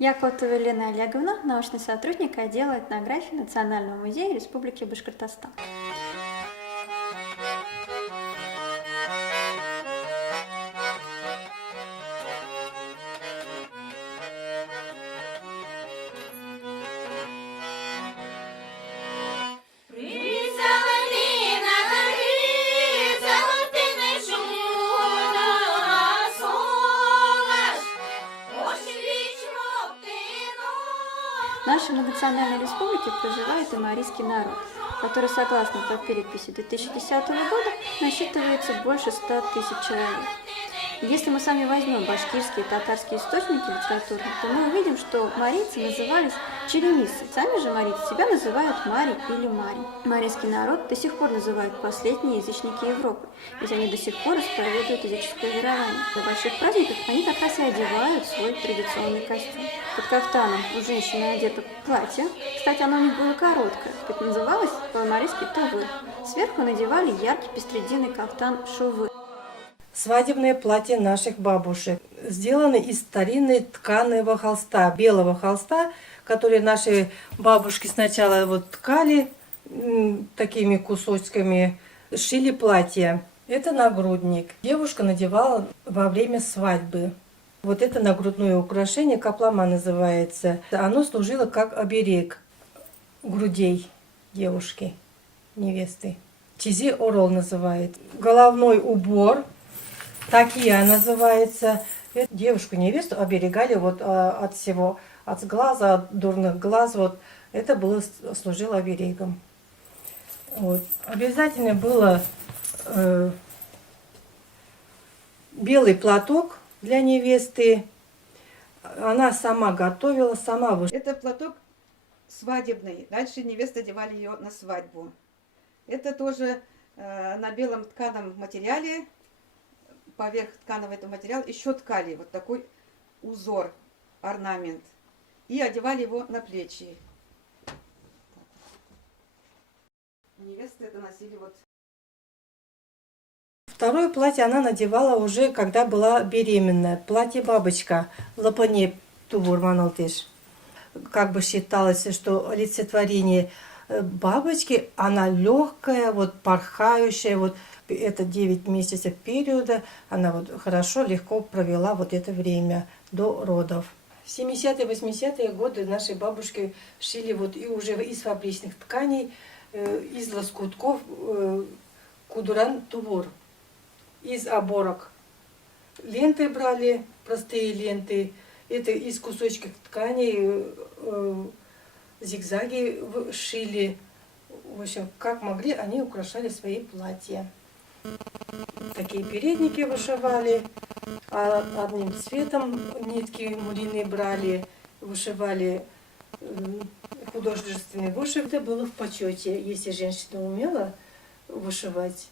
Я Котова Елена Олеговна, научный сотрудник отдела этнографии Национального музея Республики Башкортостан. В нашей многонациональной республике проживает и марийский народ, который, согласно по переписи 2010 года, насчитывается больше 100 тысяч человек. Если мы с вами возьмем башкирские и татарские источники литературы, то мы увидим, что марийцы назывались черемиссы. Сами же марийцы себя называют мари или мари. Марийский народ до сих пор называют последние язычники Европы, ведь они до сих пор исповедуют языческое верование. На больших праздниках они как раз и одевают свой традиционный костюм. Под кафтаном у женщины одето платье, кстати, оно у них было короткое, это называлось по-марийски тувы. Сверху надевали яркий пестрединный кафтан шувы. Свадебное платье наших бабушек сделано из старинной тканого холста, белого холста, который наши бабушки сначала вот ткали такими кусочками, шили платье. Это нагрудник. Девушка надевала во время свадьбы. Вот это нагрудное украшение, каплама называется. Оно служило как оберег грудей девушки, невесты. Чизи орол называет. Головной убор. Такия называется. Девушку-невесту оберегали вот от всего, от глаза, от дурных глаз. Вот. Это было, служило оберегом. Вот. Обязательно было белый платок для невесты. Она сама готовила, сама вышивала. Это платок свадебный. Дальше невеста одевали ее на свадьбу. Это тоже на белом тканом материале. Поверх тканого этого материала еще ткали вот такой узор, орнамент. И одевали его на плечи. Невесты это носили вот. Второе платье она надевала уже, когда была беременная. Платье бабочка, лапане тубурманалтыш. Как бы считалось, что олицетворение бабочки, она легкая, вот порхающая, вот это 9 месяцев периода, она вот хорошо, легко провела вот это время до родов. В 70-е, 80-е годы наши бабушки шили вот и уже из фабричных тканей, из лоскутков кудуран тубур, из оборок. Ленты брали, простые ленты, это из кусочков тканей зигзаги шили. В общем, как могли, они украшали свои платья. Такие передники вышивали, а одним цветом нитки мулины брали, вышивали художественный вышив. Это было в почете, если женщина умела вышивать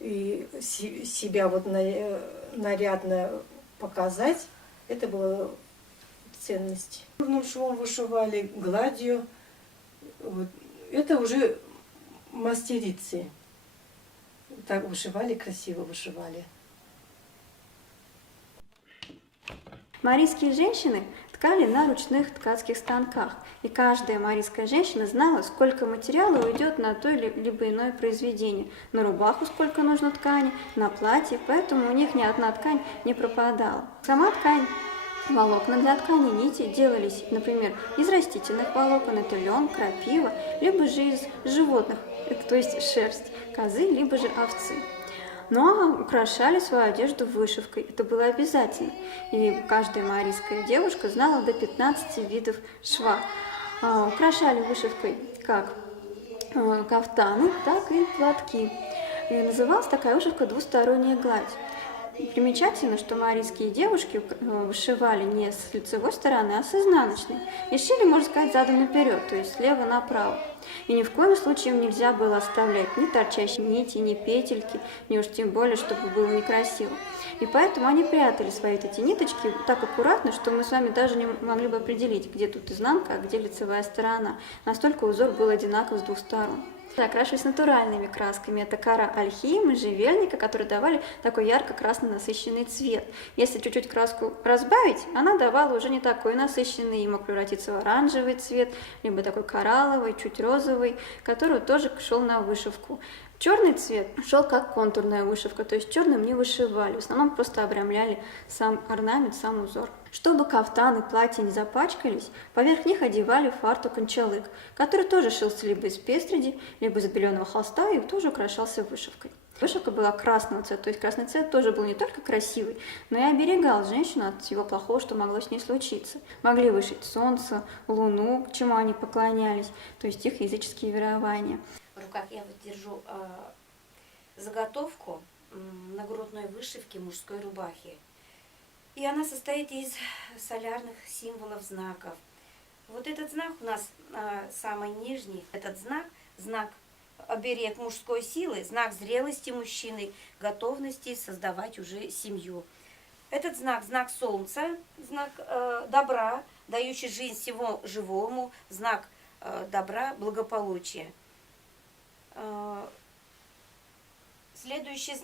и себя вот нарядно показать, это была ценность. Черным швом вышивали, гладью. Вот. Это уже мастерицы. Так вышивали, красиво вышивали. Марийские женщины ткали на ручных ткацких станках, и каждая марийская женщина знала, сколько материала уйдет на то либо иное произведение. На рубаху сколько нужно ткани, на платье, поэтому у них ни одна ткань не пропадала. Сама ткань, волокна для ткани, нити делались, например, из растительных волокон, это лен, крапива, либо же из животных, это, то есть шерсть, козы, либо же овцы. Но украшали свою одежду вышивкой, это было обязательно. И каждая марийская девушка знала до 15 видов шва. Украшали вышивкой как кафтаны, так и платки. И называлась такая вышивка двусторонняя гладь. Примечательно, что марийские девушки вышивали не с лицевой стороны, а с изнаночной. И шили, можно сказать, задом наперед, то есть слева направо. И ни в коем случае им нельзя было оставлять ни торчащие нити, ни петельки, ни уж тем более, чтобы было некрасиво. И поэтому они прятали свои эти ниточки так аккуратно, что мы с вами даже не могли бы определить, где тут изнанка, а где лицевая сторона. Настолько узор был одинаков с двух сторон. Окрашивались натуральными красками. Это кора ольхи, можжевельника, которые давали такой ярко-красный насыщенный цвет. Если чуть-чуть краску разбавить, она давала уже не такой насыщенный, и мог превратиться в оранжевый цвет, либо такой коралловый, чуть розовый, который тоже шел на вышивку. Черный цвет шел как контурная вышивка, то есть черным не вышивали, в основном просто обрамляли сам орнамент, сам узор. Чтобы кафтаны и платья не запачкались, поверх них одевали фартук анчалык, который тоже шился либо из пестреди, либо из беленого холста и тоже украшался вышивкой. Вышивка была красного цвета, то есть красный цвет тоже был не только красивый, но и оберегал женщину от всего плохого, что могло с ней случиться. Могли вышить солнце, луну, к чему они поклонялись, то есть их языческие верования. В руках я вот держу заготовку нагрудной вышивки мужской рубахи. И она состоит из солярных символов, знаков. Вот этот знак у нас самый нижний, этот знак оберег мужской силы, знак зрелости мужчины, готовности создавать уже семью. Этот знак солнца, знак добра, дающий жизнь всему живому, знак добра, благополучия. Следующий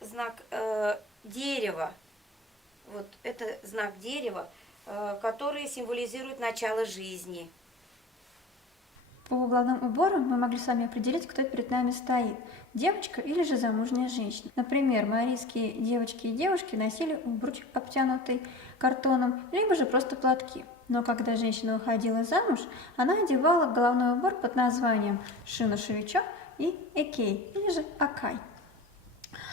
знак дерева. Вот это знак дерева, который символизирует начало жизни. По головным уборам мы могли с вами определить, кто перед нами стоит – девочка или же замужняя женщина. Например, марийские девочки и девушки носили обруч, обтянутый картоном, либо же просто платки. Но когда женщина уходила замуж, она одевала головной убор под названием шиношевича и экей, или же акай.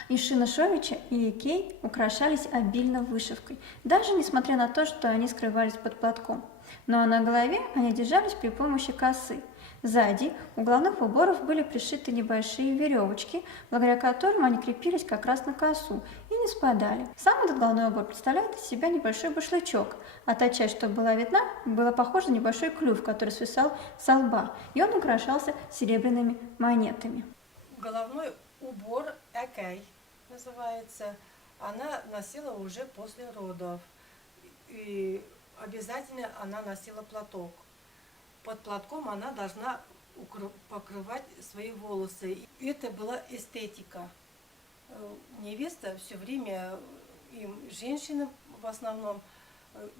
И шиношовича и экей украшались обильно вышивкой, даже несмотря на то, что они скрывались под платком. Но на голове они держались при помощи косы. Сзади у головных уборов были пришиты небольшие веревочки, благодаря которым они крепились как раз на косу и не спадали. Сам этот головной убор представляет из себя небольшой башлычок, а та часть, что была видна, была похожа на небольшой клюв, который свисал со лба, и он украшался серебряными монетами. Головной убор экей называется. Она носила уже после родов. И обязательно она носила платок. Под платком она должна покрывать свои волосы. И это была эстетика. Невеста все время, им женщины в основном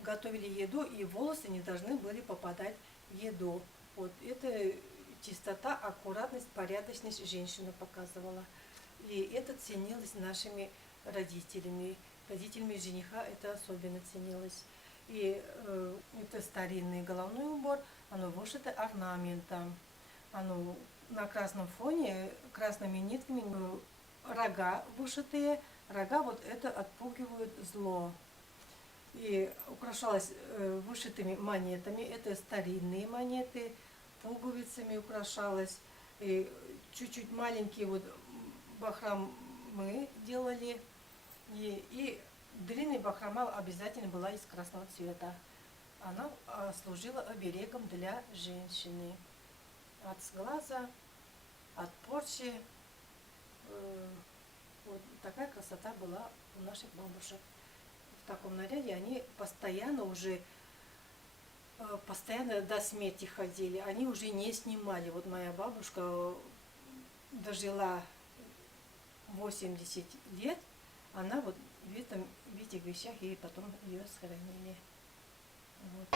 готовили еду, и волосы не должны были попадать в еду. Вот это чистота, аккуратность, порядочность женщина показывала. И это ценилось нашими родителями. Родителями жениха это особенно ценилось. И это старинный головной убор, оно вышито орнаментом. Оно на красном фоне, красными нитками, рога вышитые. Рога вот это отпугивают зло. И украшалось вышитыми монетами, это старинные монеты, пуговицами украшалось. И чуть-чуть маленькие вот бахромы делали. И длинная бахрома обязательно была из красного цвета. Она служила оберегом для женщины. От сглаза, от порчи. Вот такая красота была у наших бабушек. В таком наряде они постоянно до смерти ходили. Они уже не снимали. Вот моя бабушка дожила 80 лет. Она вот в этих вещах, и потом ее сохранили. Вот.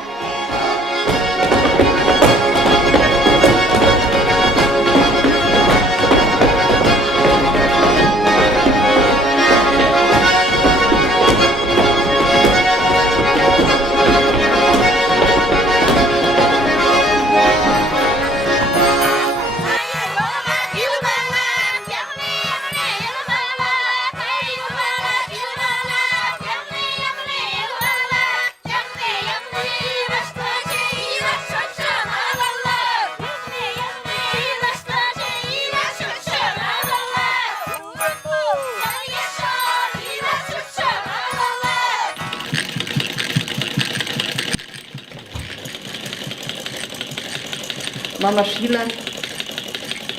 Мама шила,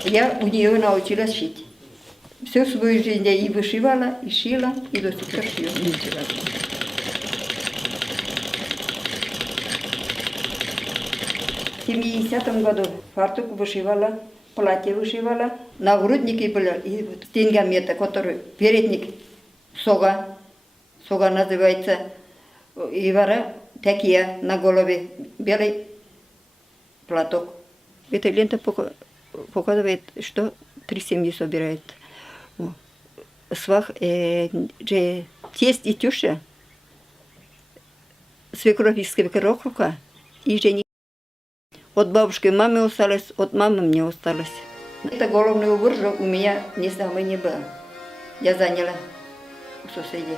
я у нее научилась шить. Всю свою жизнь я и вышивала, и шила, и до сих пор шью. В 70-м году фартук вышивала платье вышивала. Нагрудники были, и вот с деньгами это, который передник, сога называется. И вара такие на голове, белый платок. Эта лента показывает, что 3 семьи собирает. Свах, тесть и теща, свекровь из округа и жених. От бабушки маме осталось, от мамы мне осталось. Это головной убор у меня ни самой не было. Я заняла у соседей.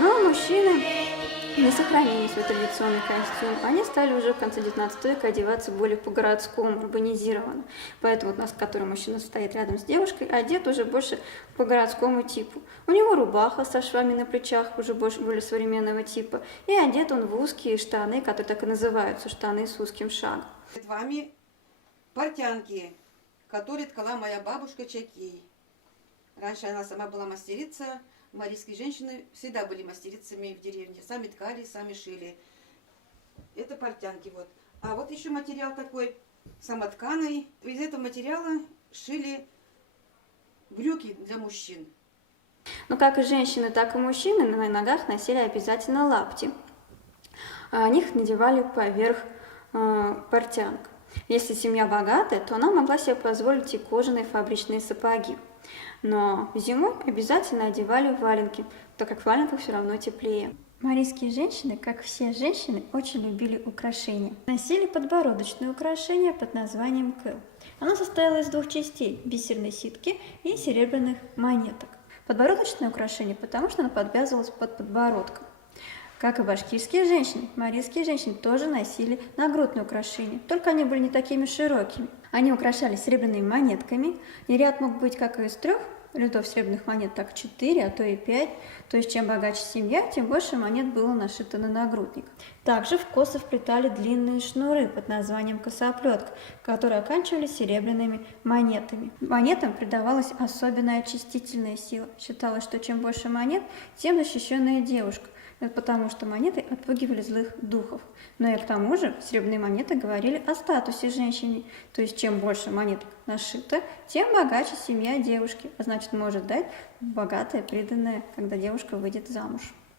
Но мужчины не сохранили свой традиционный костюм. Они стали уже в конце 19 века одеваться более по-городскому, урбанизированно. Поэтому вот у нас, который мужчина стоит рядом с девушкой, одет уже больше по городскому типу. У него рубаха со швами на плечах, уже больше более современного типа. И одет он в узкие штаны, которые так и называются, штаны с узким шагом. Перед вами портянки, которые ткала моя бабушка Чакей. Раньше она сама была мастерица. Марийские женщины всегда были мастерицами в деревне. Сами ткали, сами шили. Это портянки вот. А вот еще материал такой самотканый. Из этого материала шили брюки для мужчин. Но как и женщины, так и мужчины на ногах носили обязательно лапти. А них надевали поверх портянок. Если семья богатая, то она могла себе позволить и кожаные фабричные сапоги. Но зимой обязательно одевали валенки, так как в валенках все равно теплее. Марийские женщины, как все женщины, очень любили украшения. Носили подбородочное украшение под названием кыл. Оно состояло из 2 частей – бисерной ситки и серебряных монеток. Подбородочное украшение, потому что оно подвязывалось под подбородком. Как и башкирские женщины, марийские женщины тоже носили нагрудные украшения, только они были не такими широкими. Они украшались серебряными монетками, и ряд мог быть как из 3 рядов серебряных монет, так 4, а то и 5. То есть чем богаче семья, тем больше монет было нашито на нагрудник. Также в косы вплетали длинные шнуры под названием косоплетка, которые оканчивались серебряными монетами. Монетам придавалась особенная очистительная сила. Считалось, что чем больше монет, тем защищенная девушка. Это потому, что монеты отпугивали злых духов. Но и к тому же серебряные монеты говорили о статусе женщины. То есть чем больше монет нашито, тем богаче семья девушки. А значит, может дать богатое приданное, когда девушка выйдет замуж.